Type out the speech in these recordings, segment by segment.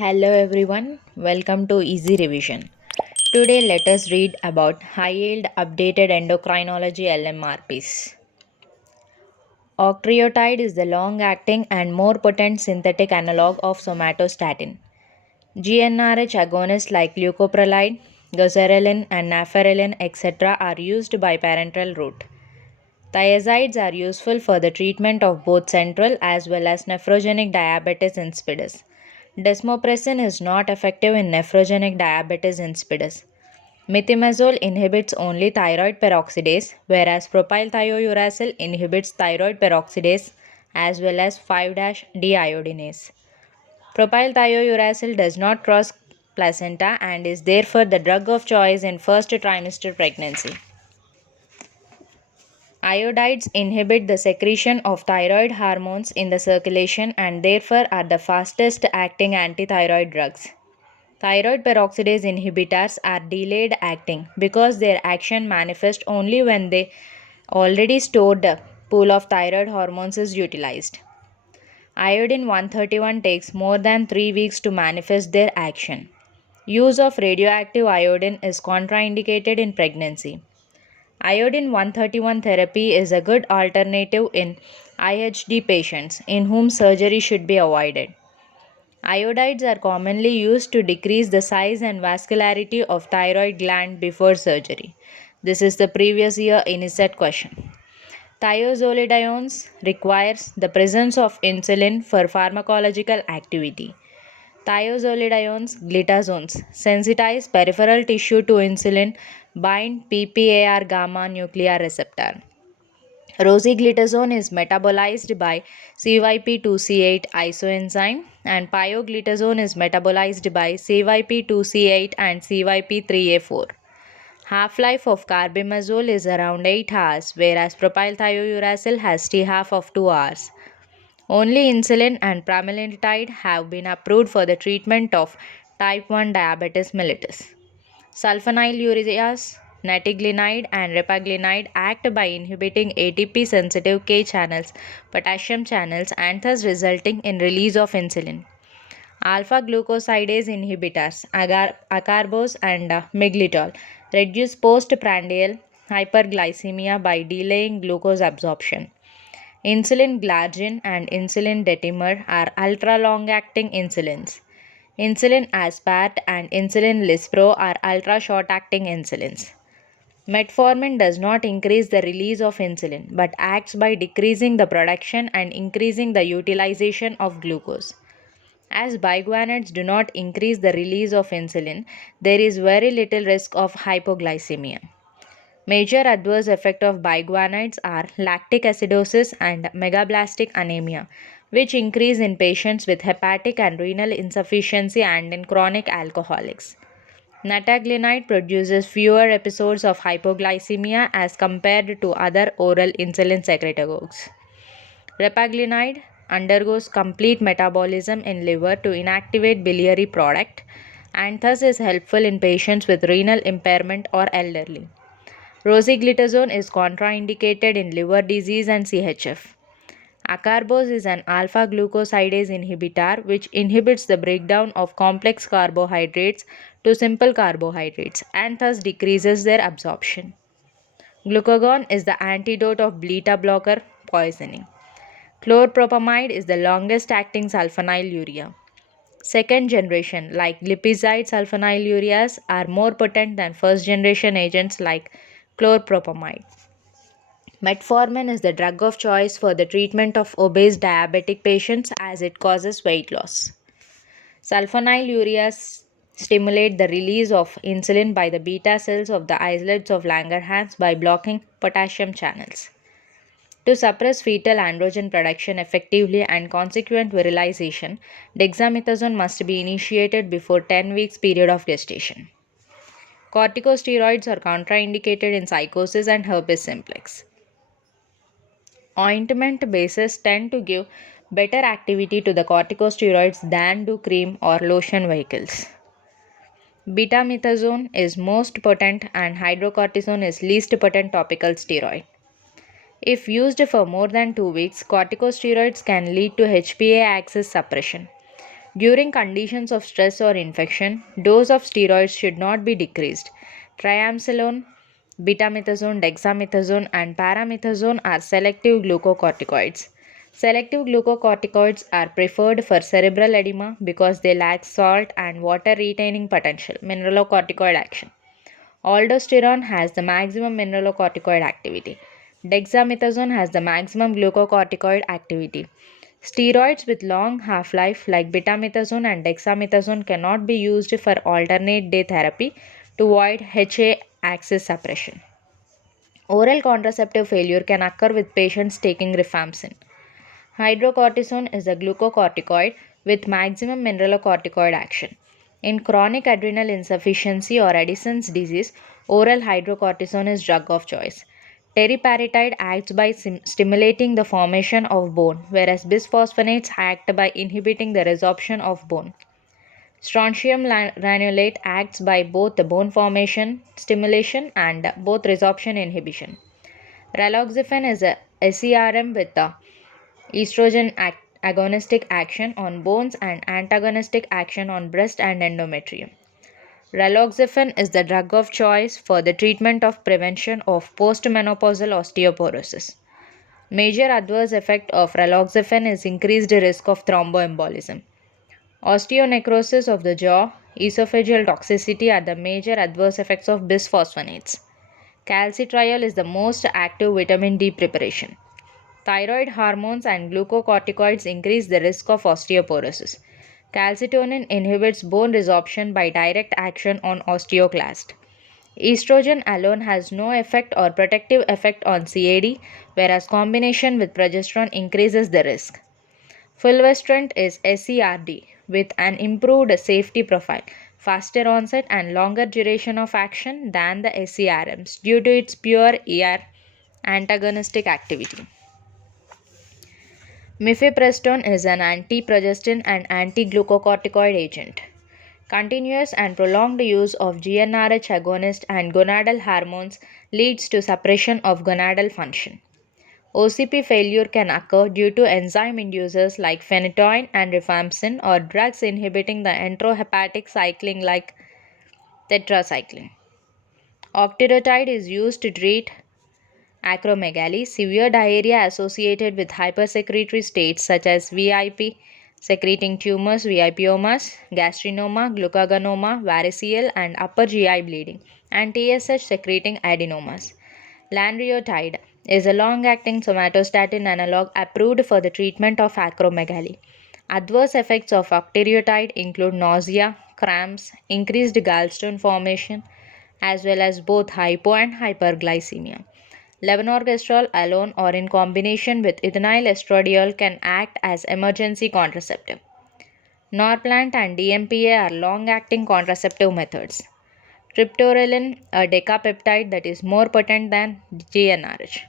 Hello everyone, welcome to Easy Revision. Today let us read about high yield updated endocrinology LMRPs. Octreotide is the long acting and more potent synthetic analog of somatostatin. GnRH agonists like leucoprolide, goserelin and nafarelin etc. are used by parenteral route. Thiazides are useful for the treatment of both central as well as nephrogenic diabetes insipidus. Desmopressin is not effective in nephrogenic diabetes insipidus. Methimazole inhibits only thyroid peroxidase, whereas propylthiouracil inhibits thyroid peroxidase as well as 5-deiodinase. Propylthiouracil does not cross placenta and is therefore the drug of choice in first trimester pregnancy. Iodides inhibit the secretion of thyroid hormones in the circulation and therefore are the fastest acting antithyroid drugs. Thyroid peroxidase inhibitors are delayed acting because their action manifests only when the already stored pool of thyroid hormones is utilized. Iodine 131 takes more than 3 weeks to manifest their action. Use of radioactive iodine is contraindicated in pregnancy. Iodine 131 therapy is a good alternative in IHD patients in whom surgery should be avoided. Iodides are commonly used to decrease the size and vascularity of thyroid gland before surgery. This is the previous year INICET question. Thiazolidines requires the presence of insulin for pharmacological activity. Thiazolidines, glitazones, sensitize peripheral tissue to insulin, bind PPAR gamma nuclear receptor. Rosiglitazone is metabolized by CYP2C8 isoenzyme and pioglitazone is metabolized by CYP2C8 and CYP3A4. Half-life of carbimazole is around 8 hours, whereas propylthiouracil has T-half of 2 hours. Only insulin and pramlintide have been approved for the treatment of type 1 diabetes mellitus. Sulfonylureas, natiglinide and repaglinide act by inhibiting ATP-sensitive K channels, potassium channels and thus resulting in release of insulin. Alpha-glucosidase inhibitors, acarbose and miglitol, reduce postprandial hyperglycemia by delaying glucose absorption. Insulin glargine and insulin detamers are ultra-long-acting insulins. Insulin aspart and insulin lispro are ultra-short-acting insulins. Metformin does not increase the release of insulin but acts by decreasing the production and increasing the utilization of glucose. As biguanides do not increase the release of insulin, there is very little risk of hypoglycemia. Major adverse effects of biguanides are lactic acidosis and megablastic anemia, which increase in patients with hepatic and renal insufficiency and in chronic alcoholics. Nataglinide produces fewer episodes of hypoglycemia as compared to other oral insulin secretagogues. Repaglinide undergoes complete metabolism in liver to inactivate biliary product and thus is helpful in patients with renal impairment or elderly. Rosiglitazone is contraindicated in liver disease and CHF. Acarbose is an alpha-glucosidase inhibitor which inhibits the breakdown of complex carbohydrates to simple carbohydrates and thus decreases their absorption. Glucagon is the antidote of beta blocker poisoning. Chlorpropamide is the longest acting sulfonylurea. Second generation like lipizide sulfonylureas are more potent than first generation agents like chlorpropamide. Metformin is the drug of choice for the treatment of obese diabetic patients as it causes weight loss. Sulfonylureas stimulate the release of insulin by the beta cells of the islets of Langerhans by blocking potassium channels. To suppress fetal androgen production effectively and consequent virilization, dexamethasone must be initiated before 10 weeks period of gestation. Corticosteroids are contraindicated in psychosis and herpes simplex. Ointment bases tend to give better activity to the corticosteroids than do cream or lotion vehicles. Betamethasone is most potent and hydrocortisone is least potent topical steroid. If used for more than 2 weeks, corticosteroids can lead to HPA axis suppression. During conditions of stress or infection, dose of steroids should not be decreased. Triamcinolone, betamethasone, dexamethasone, and paramethasone are selective glucocorticoids. Selective glucocorticoids are preferred for cerebral edema because they lack salt and water retaining potential, mineralocorticoid action. Aldosterone has the maximum mineralocorticoid activity. Dexamethasone has the maximum glucocorticoid activity. Steroids with long half-life like betamethasone and dexamethasone cannot be used for alternate day therapy to avoid HA axis suppression. Oral contraceptive failure can occur with patients taking rifampicin. Hydrocortisone is a glucocorticoid with maximum mineralocorticoid action. In chronic adrenal insufficiency or Addison's disease, oral hydrocortisone is drug of choice. Teriparatide acts by stimulating the formation of bone, whereas bisphosphonates act by inhibiting the resorption of bone. Strontium granulate acts by both the bone formation stimulation and both resorption inhibition. Raloxifene is a SERM with a estrogen agonistic action on bones and antagonistic action on breast and endometrium. Raloxifene is the drug of choice for the treatment of prevention of postmenopausal osteoporosis. Major adverse effect of raloxifene is increased risk of thromboembolism. Osteonecrosis of the jaw, esophageal toxicity are the major adverse effects of bisphosphonates. Calcitriol is the most active vitamin D preparation. Thyroid hormones and glucocorticoids increase the risk of osteoporosis. Calcitonin inhibits bone resorption by direct action on osteoclast. Estrogen alone has no effect or protective effect on CAD, whereas combination with progesterone increases the risk. Fulvestrant is SERD with an improved safety profile, faster onset and longer duration of action than the SERMs due to its pure ER antagonistic activity. Mifepristone is an anti-progestin and anti-glucocorticoid agent. Continuous and prolonged use of GnRH agonist and gonadal hormones leads to suppression of gonadal function. OCP failure can occur due to enzyme inducers like phenytoin and rifampicin or drugs inhibiting the enterohepatic cycling like tetracycline. Octreotide is used to treat acromegaly, severe diarrhea associated with hypersecretory states such as VIP secreting tumors, VIPomas, gastrinoma, glucagonoma, varicella, and upper GI bleeding, and TSH secreting adenomas. Lanreotide is a long-acting somatostatin analog approved for the treatment of acromegaly. Adverse effects of octreotide include nausea, cramps, increased gallstone formation, as well as both hypo and hyperglycemia. Levonorgestrel alone or in combination with ethinyl estradiol can act as emergency contraceptive. Norplant and DMPA are long-acting contraceptive methods. Triptorelin, a decapeptide that is more potent than GnRH.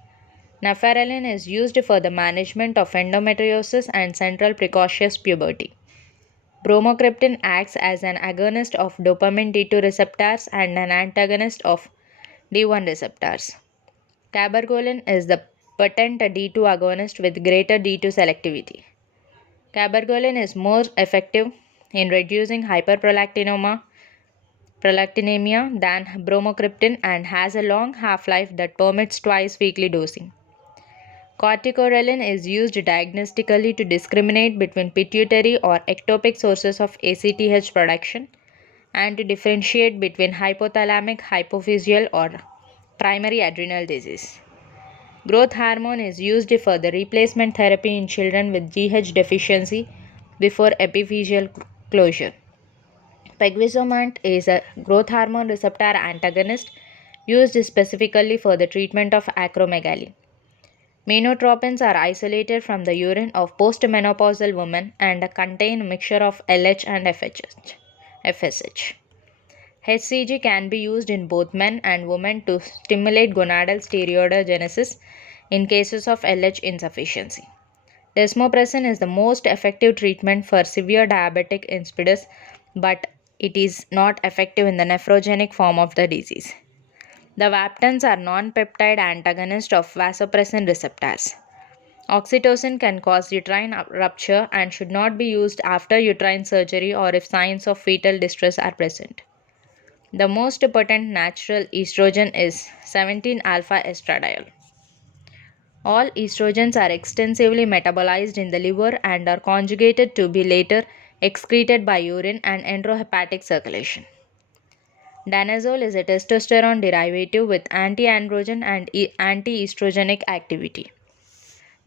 Nafarelin is used for the management of endometriosis and central precocious puberty. Bromocriptine acts as an agonist of dopamine D2 receptors and an antagonist of D1 receptors. Cabergoline is the potent D2 agonist with greater D2 selectivity. Cabergoline is more effective in reducing hyperprolactinemia than bromocriptine and has a long half-life that permits twice weekly dosing. Corticotropin is used diagnostically to discriminate between pituitary or ectopic sources of ACTH production and to differentiate between hypothalamic, hypophyseal, or primary adrenal disease. Growth hormone is used for the replacement therapy in children with GH deficiency before epiphyseal closure. Pegvisomant is a growth hormone receptor antagonist used specifically for the treatment of acromegaly. Menotropins are isolated from the urine of postmenopausal women and contain a mixture of LH and FSH. HCG can be used in both men and women to stimulate gonadal steroidogenesis in cases of LH insufficiency. Desmopressin is the most effective treatment for severe diabetic insipidus, but it is not effective in the nephrogenic form of the disease. The vaptans are non-peptide antagonists of vasopressin receptors. Oxytocin can cause uterine rupture and should not be used after uterine surgery or if signs of fetal distress are present. The most potent natural estrogen is 17 alpha estradiol. All estrogens are extensively metabolized in the liver and are conjugated to be later excreted by urine and enterohepatic circulation. Danazol is a testosterone derivative with anti-androgen and anti-estrogenic activity.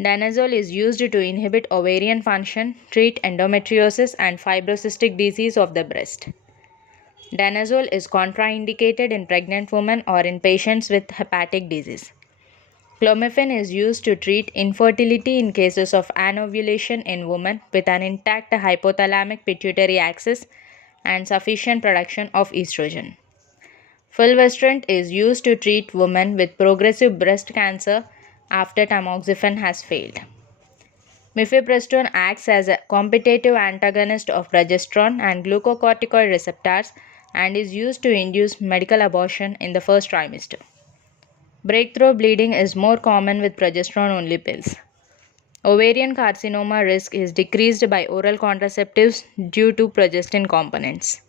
Danazol is used to inhibit ovarian function, treat endometriosis and fibrocystic disease of the breast. Danazol is contraindicated in pregnant women or in patients with hepatic disease. Clomiphene is used to treat infertility in cases of anovulation in women with an intact hypothalamic pituitary axis and sufficient production of estrogen. Fulvestrant is used to treat women with progressive breast cancer after tamoxifen has failed. Mifepristone acts as a competitive antagonist of progesterone and glucocorticoid receptors and is used to induce medical abortion in the first trimester. Breakthrough bleeding is more common with progesterone only pills. Ovarian carcinoma risk is decreased by oral contraceptives due to progestin components.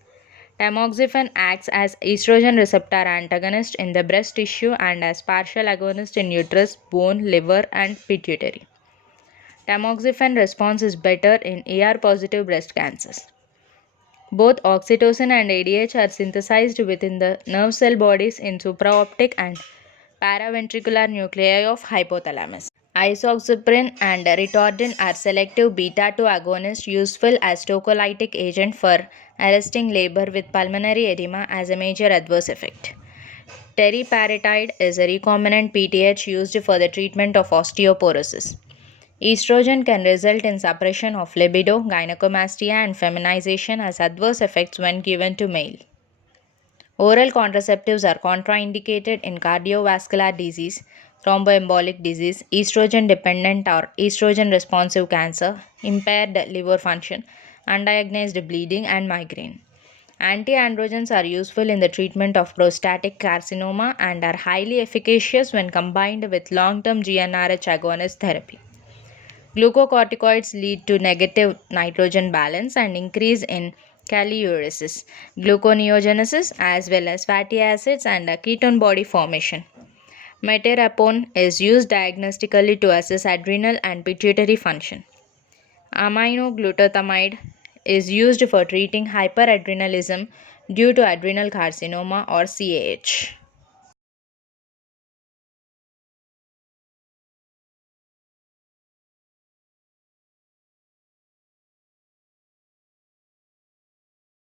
Tamoxifen acts as estrogen receptor antagonist in the breast tissue and as partial agonist in uterus, bone, liver, and pituitary. Tamoxifen response is better in ER positive breast cancers. Both oxytocin and ADH are synthesized within the nerve cell bodies in supraoptic and paraventricular nuclei of hypothalamus. Isoxaprine and retardin are selective beta-2 agonists useful as tocolytic agent for arresting labor with pulmonary edema as a major adverse effect. Teriparatide is a recombinant PTH used for the treatment of osteoporosis. Estrogen can result in suppression of libido, gynecomastia, and feminization as adverse effects when given to male. Oral contraceptives are contraindicated in cardiovascular disease, thromboembolic disease, estrogen dependent or estrogen responsive cancer, impaired liver function, undiagnosed bleeding, and migraine. Anti-androgens are useful in the treatment of prostatic carcinoma and are highly efficacious when combined with long-term GnRH agonist therapy. Glucocorticoids lead to negative nitrogen balance and increase in kaliuresis, gluconeogenesis, as well as fatty acids and ketone body formation. Meterapone is used diagnostically to assess adrenal and pituitary function. Aminoglutamide is used for treating hyperadrenalism due to adrenal carcinoma or CAH.